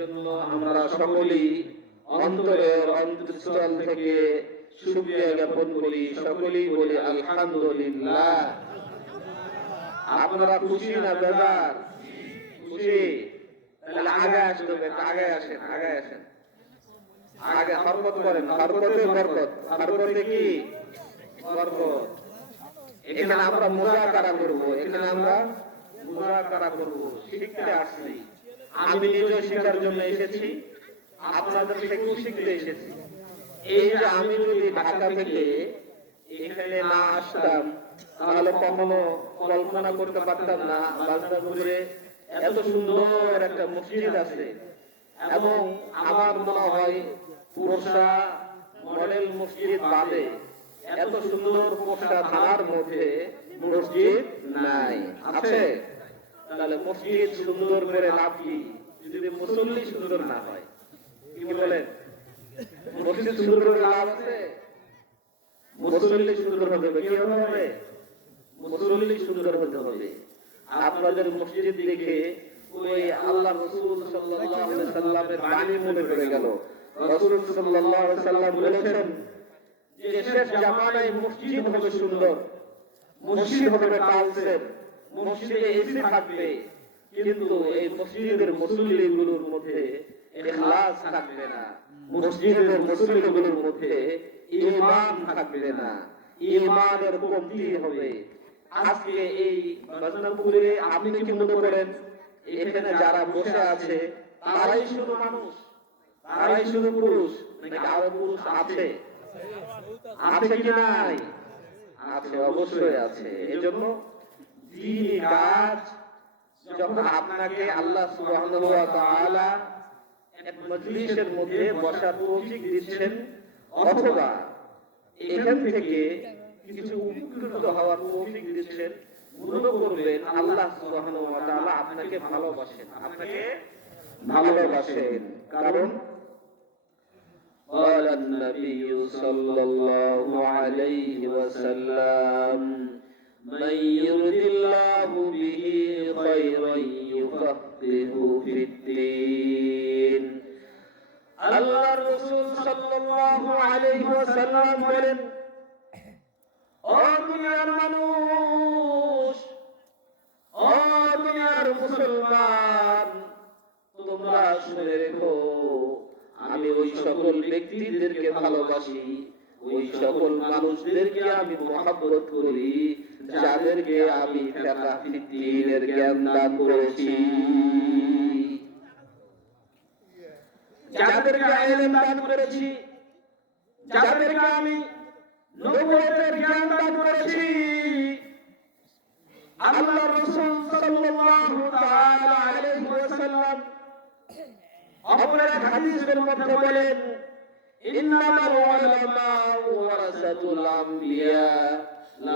জন্য আমরা সকলেই অন্তরের অন্তঃস্থল থেকে শুকরিয়া জ্ঞাপন করি, সকলেই বলি আলহামদুলিল্লাহ। আপনারা খুশি না বেজার? খুশি? তাহলে আগে আসতে হবে, আগে আসেন, আগে আসেন, আগে হরকত করেন। হরকতে বরকত, হরকতে কি বরকত। এখানে আমরা মুযাকারা করব, এখানে আমরা মুযাকারা করব, শিখতে আসছি। আমি নিজে শেখার জন্য এসেছি, আপনাদের থেকেও শিখতে এসেছি। এই যে আমি যদি ঢাকা থেকে এখানে না আসতাম তাহলে কখনো কল্পনা করতে পারতাম না বাজনাপুরে এত সুন্দর একটা মসজিদ আছে, এবং আমার মনে হয় পোরশা মডেল মসজিদ বাদে এত সুন্দর পোরশা থানার মধ্যে মসজিদ নাই। আছে? তাহলে মসজিদ সুন্দর করে লাভ কি যদি মুসল্লি সুন্দর না হয়? কি বলেন? মসজিদ সুন্দর করে লাভ আছে? মুসল্লি সুন্দর হতে হবে। কি হবে? মুসল্লি সুন্দর হতে হবে। আপনাদের মসজিদ দেখে ওই আল্লাহ রাসূল সাল্লাল্লাহু আলাইহি সাল্লামের বাণী মনে পড়ে গেল। রাসূল সাল্লাল্লাহু আলাইহি সাল্লাম বলেছেন যে শেষ জামানায় মসজিদ হবে সুন্দর, মসজিদ হবে কালসের, মসজিদে এসি থাকবে, কিন্তু এই মসজিদের মুসল্লিগুলোর মধ্যে ইখলাস থাকবে না, মসজিদের মুসল্লিগুলোর মধ্যে ঈমান থাকবে না, ঈমানের কমতি হবে। আজকে এই বাজনাপুরে আপনি কি মনে করেন এখানে যারা বসে আছে তারাই শুধু মানুষ, তারাই শুধু পুরুষ, নাকি আরো পুরুষ আছে? আছে কি নাই? আছে, অবশ্যই আছে। এজন্য দ্বীনি কাজ যখন আপনাকে আল্লাহ সুবহানাহু ওয়া তাআলা এক মজলিসের মধ্যে বসার তৌফিক দিচ্ছেন, অথবা এখান থেকে কিছু উপকৃত হওয়ার তৌফিক দিচ্ছেন, মনে করবেন আল্লাহ সুবহানাহু ওয়া তাআলা আপনাকে ভালোবাসেন, আপনাকে ভালোবাসেন। কারণ قال النبي صلى الله عليه وسلم من يرد الله به خيرا يفقهه في الدين। আল্লাহ রাসূল সাল্লাল্লাহু আলাইহি ওয়াসাল্লাম বলেন, ও দুনিয়ার মানুষ, ও দুনিয়ার মুসলমান, তোমরা শুনে রেখো, আমি ওই সকল ব্যক্তিদেরকে ভালোবাসি, ওই সকল মানুষদেরকে আমি মহব্বত করি যাদেরকে আমি ফিকহের জ্ঞান দান করেছি, যাদেরকে ইলম দান করেছি, যাদেরকে আমি নবুয়তের জ্ঞান দান করেছি। আল্লাহ রাসূল সাল্লাল্লাহু তাআলা আলাইহি ওয়াসাল্লাম অপর এক হাদিসের মধ্যে বলেন, ইন্নামাল উলামাউ ওয়ারাসাতুল আমবিয়া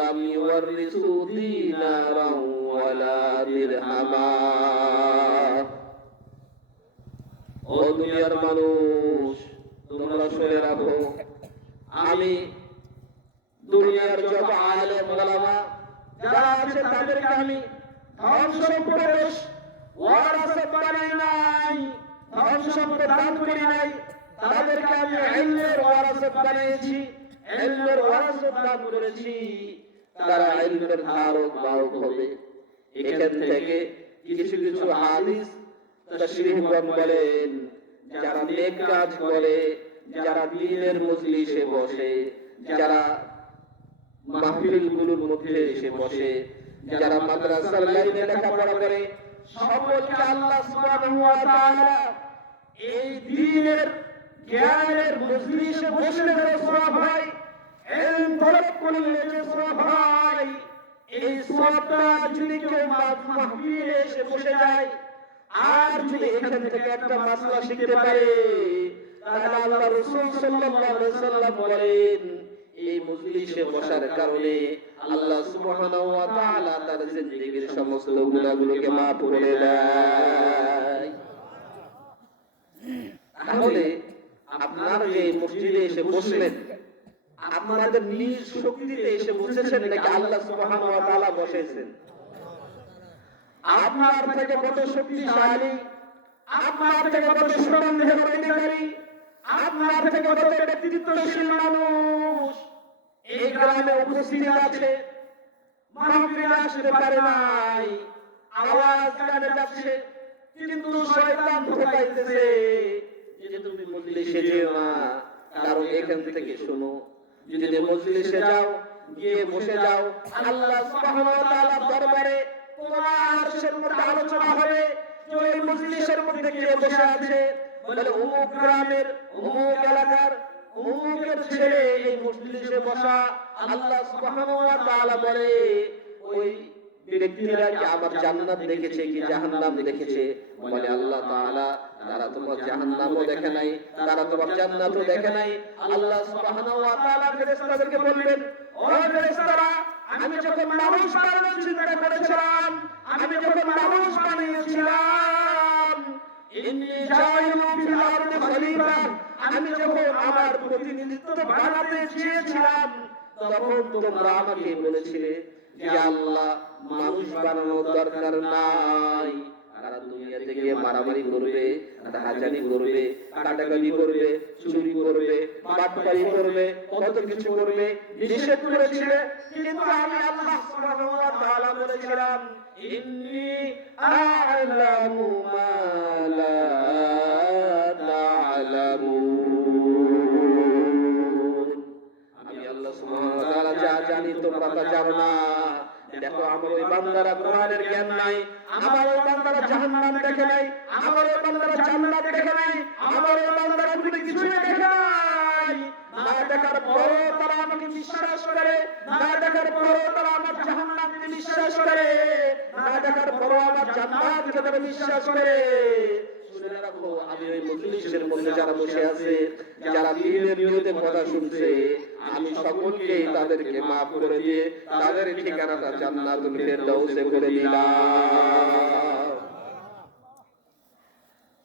লাম ইউরিসু দীনারাও ওয়ালা দিরহামা। ও দুনিয়ার মানুষ, তোমরা শুনে রাখো, আমি দুনিয়ার যত আলেম ওলামা যারা আছে তাদেরকে আমি ধন সম্পদের ওয়ারাসাত বানাই নাই, ধন সম্পদ দান করি নাই, তাদেরকে আমি ইলমের ওয়ারাসাত বানিয়েছি, ইলমের ওয়ারাসাত দান করেছি। তারা ইলমের ধারক বাহক হবে। এখান থেকে কিছু কিছু হাদিস তাশরীহগণ বলেন, যারা নেক কাজ করে, যারা দ্বীনের মজলিসে বসে, যারা মাহফিলগুলোর মধ্যে এসে বসে, যারা মাদ্রাসার লাইনে লেখাপড়া করে, সকলকে আল্লাহ সুবহানাহু ওয়া তাআলা এই দ্বীনের জ্ঞানের মজলিসে বসলে যে সওয়াব হয়, ইলম তলব করলে যে সওয়াব হয়, এই সওয়াবটা যদি কেউ মাহফিলে এসে বসে যায় আর যদি এখান থেকে একটা মাসলা শিখতে পারে, তাহলে আল্লাহ রাসূল সাল্লাল্লাহু আলাইহি সাল্লাম বলেন, এই মজলিসে বসার কারণে আল্লাহ সুবহানাহু ওয়া তাআলা তার জিন্দেগীর সমস্ত গুনাহগুলোকে maaf করে দেয়। তাহলে আপনারা যে মসজিদে এসে বসলেন, আপনাদের নিজ শক্তিতে এসে বসেছেন নাকি আল্লাহ সুবহানাহু ওয়া তাআলা বসেছেন? আপনার থেকে কত শক্তিশালী আপনার থেকে কত সুগন্ধের অধিকারী, আপনার থেকে কত ব্যক্তিত্বশীল মানুষ এই গ্রামে উপস্থিত আছে, মাহফিলে আসতে পারে নাই, আওয়াজ কানে যাচ্ছে, কিন্তু শয়তান ঠকাইতেছে যে তুমি মজলিসে যেও না, কারণ এখান থেকে শোনো, যদি মজলিসে যাও, গিয়ে বসে যাও, আল্লাহ সুবহানাহু ওয়া তাআলার দরবারে তোমার আরশের মধ্যে আলোচনা হবে যে ওই মজলিসের মধ্যে কে বসে আছে, বলে অমুক গ্রামের, অমুক এলাকার, অমুকের ছেলে এই মজলিসে বসা। আল্লাহ সুবহানাহু ওয়া তাআলা বলে ওই ব্যক্তিরা কি আমার জান্নাত দেখেছে কি জাহান্নাম দেখেছে? বলে আল্লাহ তাআলা তারা তোমার জাহান্নামও দেখে নাই, তারা তোমার জান্নাতও দেখে নাই। আল্লাহ সুবহানাহু ওয়া তাআলা ফেরেশতাদেরকে বললেন, ও ফেরেশতারা, আমি যখন মানুষ বানানোর চিন্তা করেছিলাম, আমি যখন মানুষ বানিয়েছিলাম, ইন্নী জাইলুন ফিল আরদি খলিফা, আমি যখন আমার প্রতিনিধিত্ব বানাতে চেয়েছিলাম, তখন তোমরা আমাকে বলেছিলে যে আল্লাহ মানুষ বানানোর দরকার নাই, তারা দুনিয়াতে গিয়ে মারামারি করবে, রাহাজানি করবে, কাটাকাটি করবে, চুরি করবে, বাটপারি করবে, কত কিছু করবে, নিষেধ করেছিলে। কিন্তু আমি আল্লাহ সুবহানাহু ওয়া তাআলা বলেছিলাম, ইন্নী আ'লামু মা লা তা'লামুন, আমি আল্লাহ সুবহানাহু ওয়া তাআলা যা জানি তোমরা তা জানো না। দেখো আমার ওই বান্দারা কোরআনের জ্ঞান নাই, আমার ওই বান্দারা জাহান্নাম দেখে নাই, আমার ওই বান্দারা জান্নাত দেখে নাই, আমার ওই বান্দারা কোনো কিছুই দেখে নাই, না দেখার পরও তারা আমাকে বিশ্বাস করে, না দেখার পরও তারা আমার জাহান্নামকে বিশ্বাস করে, না দেখার পরও আমার জান্নাতকে তারা বিশ্বাস করে। শুনে রাখো, আমি ওই মজলিসের মধ্যে যারা বসে আছে, যারা দ্বীনের বিরুদ্ধে কথা শুনছে, আমি সকলকে তাদেরকে মাফ করে দিয়ে তাদের ঠিকানাটা জান্নাতুল ফেরদাউসে করে দিলাম।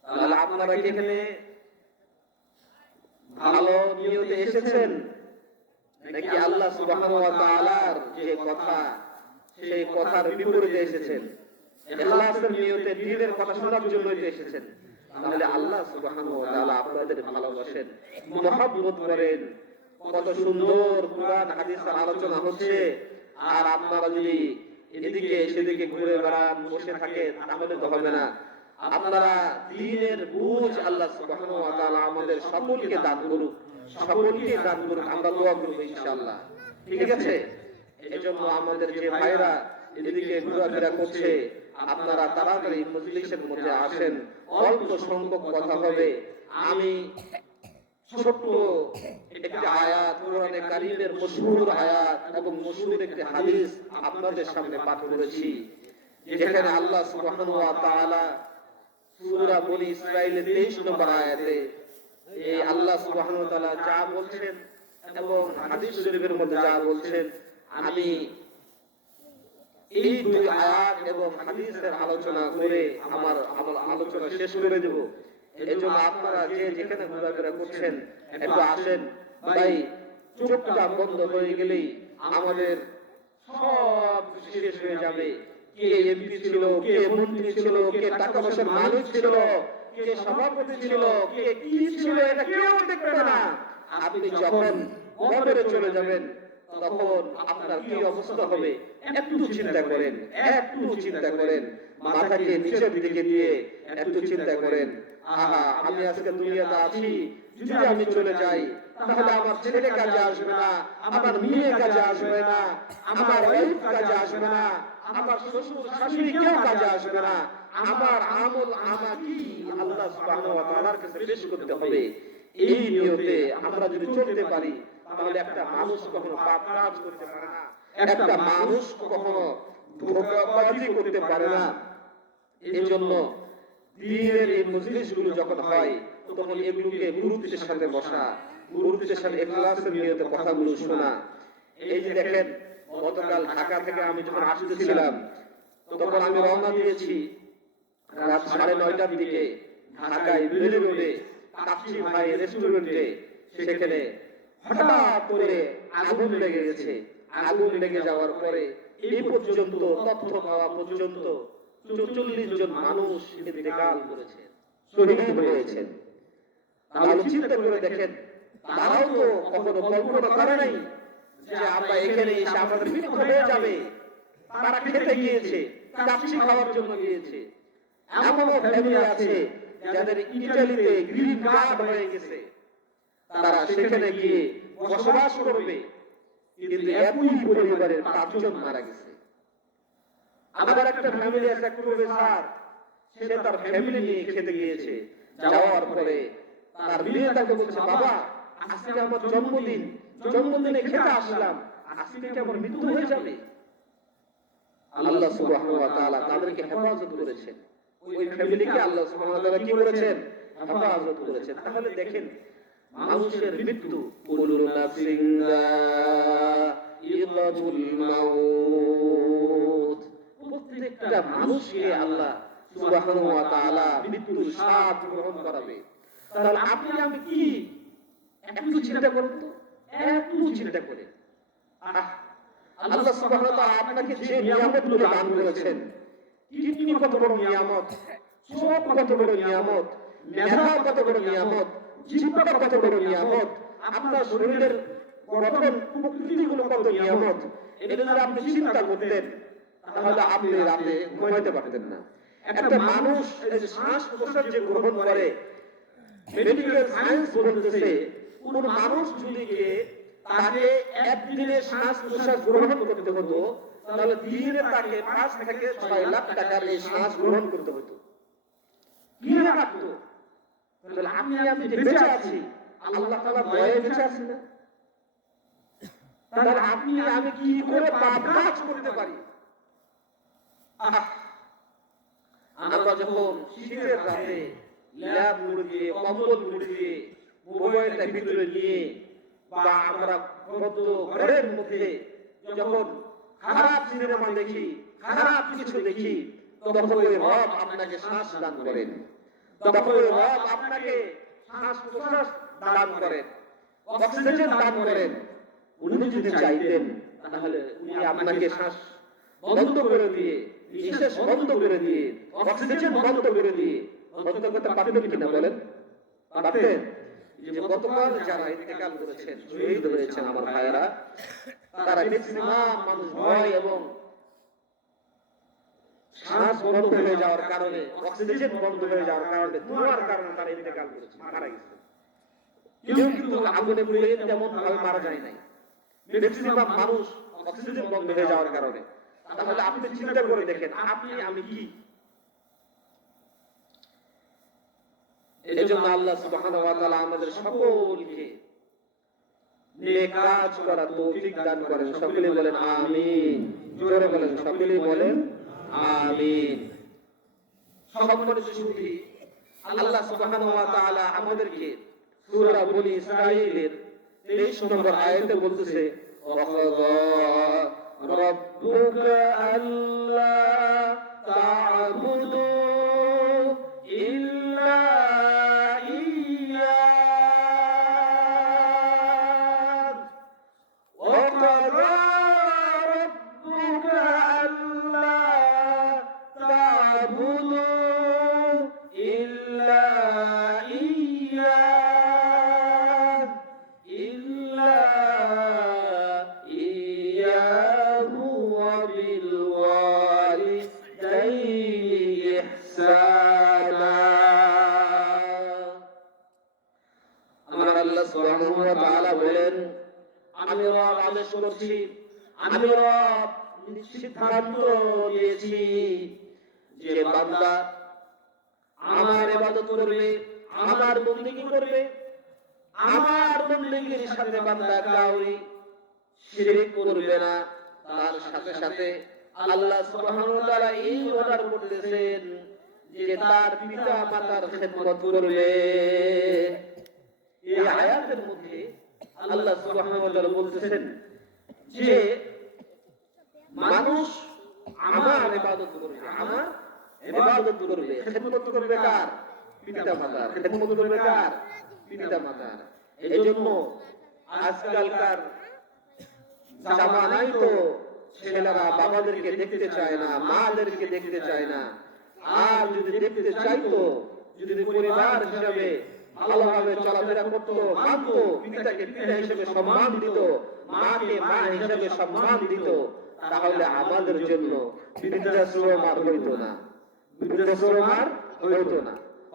তাহলে আপনারা কি এখানে ভালো নিয়তে এসেছেন, নাকি আল্লাহ সুবহানাহু ওয়া তাআলার যে কথা সেই কথার বিপরীতে এসেছেন? ইখলাসের নিয়তে দ্বীনের কথা শোনার জন্যই এসেছেন। তাহলে আল্লাহ সুবহানাহু ওয়া তাআলা আপনাদের ভালোবাসেন, মহব্বত করেন। কত সুন্দর কুরআন হাদিসের আলোচনা হচ্ছে, আর আপনারা যদি এদিকে সেদিকে ঘুরে বেড়ান, বসে থাকেন, তাহলে তো হবে না। আপনারা দ্বীনের বুঝ আল্লাহ সুবহানাহু ওয়া তাআলা আমাদের সকলকে দান করুক, সকলকে দান করুক। আমরা দোয়া করব ইনশাআল্লাহ, ঠিক আছে? এজন্য আমাদের যে ভাইরা এদিকে ঘোরাফেরা করছে, আপনারা তাড়াতাড়ি মজলিসের মধ্যে আসেন। অল্প সংখ্যক কথা হবে। আমি ছোট্ট একটি আয়াত, কোরআনে কারীমের মশহুর আয়াত এবং মশহুর একটি হাদিস আপনাদের সামনে পাঠ করেছি, যেখানে আল্লাহ সুবহানাহু ওয়া তাআলা সূরা বনী ইসরাঈলের 23 নম্বর আয়াতে এই আল্লাহ সুবহানাহু ওয়া তাআলা যা বলছেন এবং হাদিস শরীফের মধ্যে যা বলছেন, আমি এই দুই আয়াত এবং হাদিসের আলোচনা করে আমার আলোচনা শেষ করে দেব। এজন্য আপনারা যে যেখানে ঘোরাফেরা করছেন একটু আসেন। ভাই, চোখটা বন্ধ হয়ে গেলেই আমাদের সব শেষ হয়ে যাবে। কে এমপি ছিল, কে মন্ত্রী ছিল, কে টাকা পয়সার মালিক ছিল, কে সভাপতি ছিল, কে কি ছিল, এটা কেউ দেখবে না। আপনি যখন কবরে চলে যাবেন তখন আপনার কি অবস্থা হবে একটু চিন্তা করেন, একটু চিন্তা করেন। মাথাকে নিচের দিকে দিয়ে একটু চিন্তা করেন, আহা, আমি আজকে দুনিয়াতে আছি, যদি আমি চলে যাই তাহলে আমার ছেলে কাজে আসবে না, আমার মেয়ে কাজে আসবে না, আমার ওয়াইফ কাজে আসবে না, আমার শ্বশুর শাশুড়ি কেউ কাজে আসবে না। আমার আমল আমাকে আল্লাহ সুবহানাহু ওয়া তাআলার কাছে পেশ করতে হবে। এই নিয়তে আমরা যদি চলতে পারি তাহলে একটা মানুষ কখনো পাপ কাজ করতে পারে না, একটা মানুষ কখনো ধোঁকাবাজি করতে পারে না। এই জন্য দ্বীনের এই মজলিসগুলো যখন হয় তখন এগুলোকে গুরুত্বের সাথে বসা, গুরুত্বের সাথে ইখলাসের নিয়তে কথাগুলো শোনা। এই যে দেখেন, গতকাল ঢাকা থেকে আমি যখন আসতেছিলাম তখন আমি রওনা দিয়েছি রাত 9:30টার দিকে ঢাকায় বেলি রোডে কাচ্চি ভাই রেস্টুরেন্টে। সেখানে হঠাৎ করে আগুন লেগে গেছে। আগুন লেগে যাওয়ার পরে এই পর্যন্ত তথ্য পাওয়া পর্যন্ত 44 জন মানুষ ইন্তেকাল করেছে। শহীদ হয়েছেন। তাহলে চিন্তা করে দেখেন, তারাও তো কখনো কল্পনা করে নাই যে আমরা এখানে এসে আমাদের মৃত্যু হয়ে যাবে। তারা খেতে গিয়েছে, কাচ্চি খাওয়ার জন্য গিয়েছে। এমনও ফ্যামিলি আছে যাদের ইটালিতে গ্রিন কার্ড হয়ে গেছে, তারা সেখানে গিয়ে বসবাস করবে, কিন্তু একই পরিবারের 5 জন মারা গেছে। আবার একটা ফ্যামিলি আছে, এক প্রফেসর, সে তার ফ্যামিলি নিয়ে খেতে গিয়েছে। যাওয়ার পরে তার মেয়ে তাকে বলছে, বাবা আজকে আমার জন্মদিন, জন্মদিনে খেতে আসলাম, আজকে কি আমার মৃত্যু হয়ে যাবে? আল্লাহ সুবহানাহু ওয়া তাআলা তাদেরকে হেফাজত করেছেন। ওই ফ্যামিলিকে আল্লাহ সুবহানাহু ওয়া তাআলা কি করেছেন? হেফাজত করেছেন। তাহলে দেখেন, মানুষের মৃত্যু, কুল্লু নাফসিন যায়িকাতুল মাউত, প্রত্যেকটা মানুষকে আল্লাহ সুবহানাহু ওয়া তাআলা মৃত্যুর স্বাদ গ্রহণ করাবে। তাহলে আপনি আমি কি একটু চিন্তা করুন তো, একটু চিন্তা করে। আল্লাহ সুবহানাহু ওয়া তাআলা আপনাকে যে নিয়ামতগুলো দান করেছেন, কিডনি কত বড় নিয়ামত, চোখ কত বড় নিয়ামত, মেধা কত বড় নিয়ামত, জিহ্বা কত বড় নিয়ামত, আপনার শরীরের গঠন প্রকৃতিগুলো কত নিয়ামত, এটা যদি আপনি চিন্তা করতেন তাহলে আপনি রাতে ঘুমাইতে পারতেন না। একটা মানুষ এই শ্বাস প্রশ্বাস যে গ্রহণ করে, মেডিকেল সায়েন্স বলতেছে, কোন মানুষ যদি তাকে একদিনে শ্বাস প্রশ্বাস গ্রহণ করতে হতো, তাহলে দিনে তাকে 5 থেকে 6 লাখ টাকার এই শ্বাস গ্রহণ করতে হতো। কি লাগতো? তাহলে আপনি আমি যে বেঁচে আছি, আল্লাহ তাআলা দয়ায় বেঁচে আছি না? তাহলে আপনি আমি কি করে পাপ কাজ করতে পারি? আমরা যখন শীতের রাতে ল্যাব মুড়ি দিয়ে, কম্বল মুড়ি দিয়ে, মোবাইলটা ভিতরে নিয়ে, বা আমরা ঘরের মধ্যে যখন খারাপ সিনেমা দেখি, খারাপ কিছু দেখি, তখন ওই রব আপনাকে শ্বাস দান করেন, তখন ওই রব আপনাকে শ্বাস প্রশ্বাস দান করেন, অক্সিজেন দান করেন। উনি যদি চাইতেন তাহলে উনি আপনাকে শ্বাস বন্ধ করে দিয়ে, নিঃশ্বাস বন্ধ করে দিয়ে, অক্সিজেন বন্ধ করে দিয়ে বন্ধ করতে পারতেন কিনা বলেন? পারতেন? যে গতকাল যারা ইন্তেকাল করেছেন, শহীদ হয়েছেন আমার ভাইয়েরা, তারা ম্যাক্সিমাম মানুষ ভয় এবং শ্বাস বন্ধ হয়ে যাওয়ার কারণে, অক্সিজেন বন্ধ হয়ে যাওয়ার কারণে, ধোঁয়ার কারণে তারা ইন্তেকাল করেছে, মারা গেছে। কেউ কিন্তু আগুনে পুড়ে তেমন ভাবে মারা যায় নাই। ম্যাক্সিমাম মানুষ অক্সিজেন বন্ধ হয়ে যাওয়ার কারণে। তাহলে আপনি চিন্তা করে দেখেন, আপনি আমি কি? এজন্য আল্লাহ সুবহানাহু ওয়া তাআলা আমাদের সকলকে নেক কাজ করার তৌফিক দান করেন। সকলে বলেন আমিন। জোরে বলেন, সকলে বলেন আমিন। সম্মানিত সুধী, আল্লাহ সুবহানাহু ওয়া তাআলা আমাদেরকে সূরা বনী ইসরাঈলের 23 নম্বর আয়াতে বলতেছে, ওয়াকাযা রাব্বুকা আল্লা তা'বুদু ইল্লা আমি রব আদেশ করছি, আমি রব সিদ্ধান্ত দিয়েছি যে বান্দা আমার ইবাদত করবে, আমার বন্দেগী করবে, আমার বন্দেগীর সাথে বান্দা কাউরি শিরক করবে না। তার সাথে সাথে আল্লাহ সুবহানাহু ওয়া তাআলা এই অর্ডার করতেছেন যে তার পিতা মাতার খেদমত করবে। এই আয়াতের মধ্যে আল্লাহ সুবহানাহু ওয়া তাআলা বলতেছেন যে মানুষ আমার ইবাদত করবে, আমার ইবাদত করবে, খেদমত করবে কার? পিতা মাতার। খেদমত করবে কার? পিতা মাতার। এজন্য আজকালকার জামানায় তো ছেলেরা বাবাদেরকে দেখতে চায় না, মাদেরকে দেখতে চায় না। আর যদি দেখতে চাইতো, যদি পরিবার হিসাবে ভালোভাবে চলাফেরা করতো, মানতো, পিতাকে পিতা হিসেবে সম্মান দিত, মাকে মা হিসেবে সম্মান দিত, তাহলে আমাদের জন্য বৃদ্ধাশ্রম আর হইতো না, বৃদ্ধাশ্রম আর হইতো না।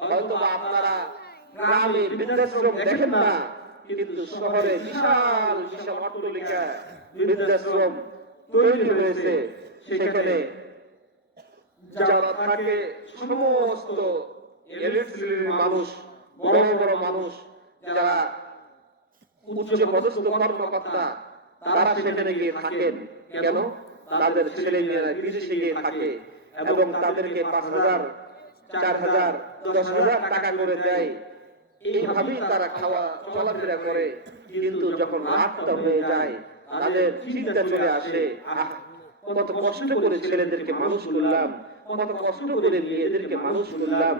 হয়তো বা আপনারা গ্রামে বৃদ্ধাশ্রম দেখেন না, কিন্তু শহরে বিশাল বিশাল অট্টালিকা বৃদ্ধাশ্রম তৈরি হয়েছে। সেখানে যারা থাকে সমস্ত এলিট শ্রেণীর মানুষ, বড় বড় মানুষ, যারা উচ্চ পদস্থ কর্মকর্তা, তারা সেখানে গিয়ে থাকেন। কেন? তাদের ছেলে মেয়েরা বিদেশে গিয়ে থাকে এবং তাদেরকে 5,000, 4,000, 10,000 টাকা করে দেয়। এইভাবেই তারা খাওয়া চলাফেরা করে। কিন্তু যখন রাতটা হয়ে যায়, তাদের চিন্তা চলে আসে, কত কষ্ট করে ছেলেদেরকে মানুষ করলাম, কত কষ্ট করে মেয়েদেরকে মানুষ করলাম,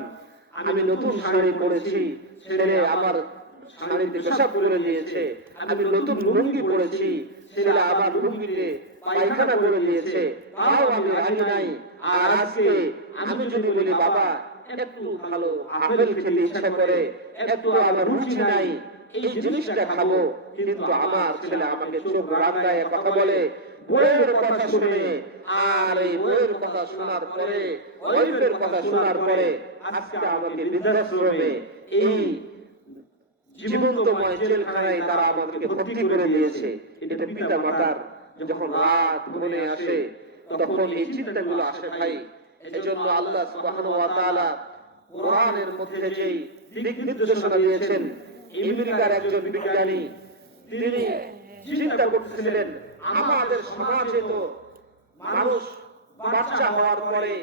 আমি নতুন শাড়ি পরেছি, ছেলে আমার শাড়িতে পেশাব করে দিয়েছে, আমি নতুন লুঙ্গি পরেছি, ছেলে আমার লুঙ্গিতে পায়খানা করে দিয়েছে, তাও আমি রাজি নাই। আর আজকে আমি যদি বলি বাবা একটু ভালো আপেল খেতে ইচ্ছা করে, একটু আমার রুচি নাই, এই জিনিসটা খাবো, কিন্তু আমার ছেলে আমাকে চোখ রাঙায় কথা বলে, বইয়ের কথা শুনে, আর এই বইয়ের কথা শোনার পরে, ওয়াইফের কথা শোনার পরে আজকে আমাকে বৃদ্ধাশ্রমে এই জীবন্তময় জেলখানায় তারা আমাদেরকে ভর্তি করে দিয়েছে। এটা পিতা মাতার যখন রাত ঘুমে আসে তখন এই চিন্তাগুলো আসে ভাই। এজন্য আল্লাহ সুবহানাহু ওয়া তাআলা কোরআনের মধ্যে যেই দিক নির্দেশনা দিয়েছেন, আমেরিকার একজন বিজ্ঞানী তিনি চিন্তা করতেছিলেন, আমাদের সমাজে তো মানুষ বাচ্চা হওয়ার পরে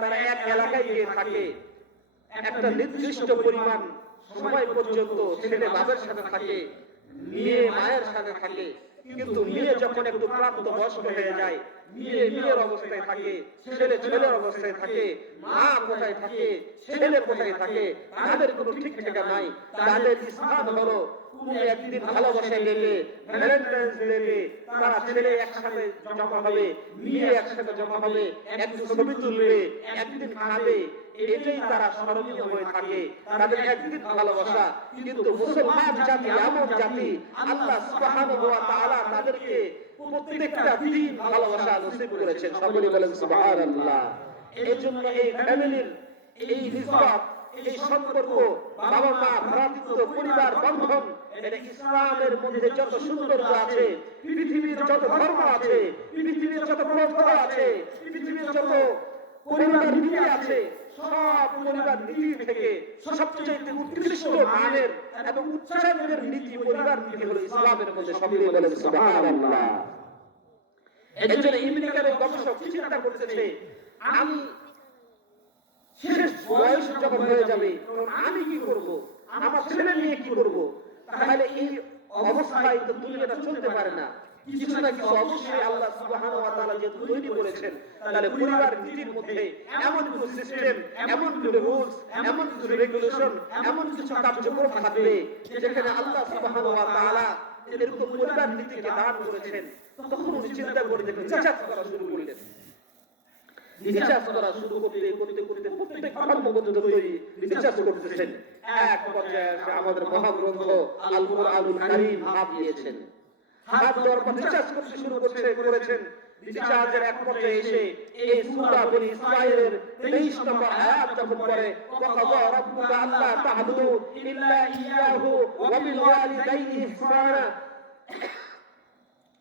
তারা এক এলাকায় গিয়ে থাকে, একটা নির্দিষ্ট পরিমাণ সময় পর্যন্ত ছেলে বাবার সাথে থাকে, মেয়ে মায়ের সাথে থাকে। কিন্তু মেয়ে যখন একটু প্রাপ্ত বয়স্ক হয়ে যায়, মেয়ে মেয়ের অবস্থায় থাকে, ছেলে ছেলের অবস্থায় থাকে, মা কোথায় থাকে, ছেলে কোথায় থাকে, তাদের কোনো ঠিক ঠিকানা নাই। তাদের স্থান হলো কোনো একদিন ভালোবাসা ডেকে, ভ্যালেন্টাইন্স ডেকে তারা ছেলে একসাথে জমা হবে, মেয়ে একসাথে জমা হবে, একটু ছবি তুলবে, একদিন খাবে, এটাই তারা স্মরণীয় হয়ে থাকে, তাদের একদিন ভালোবাসা। কিন্তু মুসলমান জাতি এমন জাতি, আল্লাহ সুবহানাহু ওয়া তাআলা তাদেরকে প্রত্যেকটা দিন ভালোবাসা নসিব করেছেন। সকলে বলেন সুবহানাল্লাহ। এই জন্য এই ফ্যামিলির এই নিসবত, এই সম্পর্ক, বাবা মা, ভ্রাতৃত্ব, পরিবার বন্ধন, এটা ইসলামের মধ্যে যত সৌন্দর্য আছে, পৃথিবীর যত ধর্ম আছে, পৃথিবীর যত প্রথা আছে, পৃথিবীর যত পরিবার নীতি আছে, সব পরিবার নীতি থেকে সবচেয়ে উৎকৃষ্ট মানের এবং উচ্চারণের নীতি, পরিবার নীতি হলো ইসলামের মধ্যে। সকলে বলেন সুবহানাল্লাহ। এজন্য আমেরিকার গবেষক চিন্তা করতেছে, আমি শেষ বয়স যখন হয়ে যাবে তখন আমি কি করব, আমার ছেলে নিয়ে কি করব? তাহলে এই অবস্থায় তো দুনিয়াটা চলতে পারে না। কিছু না কিছু অবশ্যই আল্লাহ সুবহানাহু ওয়া তাআলা যে তৈরি করেছেন, তাহলে পরিবার নীতির মধ্যে এমন কিছু সিস্টেম, এমন কিছু রুলস, এমন কিছু রেগুলেশন, এমন কিছু কার্যক্রম থাকবে যেখানে আল্লাহ সুবহানাহু ওয়া তাআলা এরকম পরিবার নীতিকে দান করেছেন। তখন উনি চিন্তা করে দেখেন, রিসার্চ করা শুরু করলেন। রিসার্চ করা শুরু করতে করতে করতে প্রত্যেক ধর্ম পর্যন্ত রিসার্চ করতেছেন। এক পর্যায়ে আমাদের মহাগ্রন্থ আল কুরআনুল কারীম হাত দিয়েছেন। হাত দেওয়ার পর রিসার্চ করতে শুরু করেছেন। রিসার্চের এক পর্যায়ে এসে এই সূরা বনি ইসরাঈলের 23 নম্বর আয়াত যখন পড়ে, ওয়াকাযা রাব্বুকা আল্লা তা'বুদু ইল্লা ইয়্যাহু ওয়া বিল ওয়ালিদাইনি ইহসানা,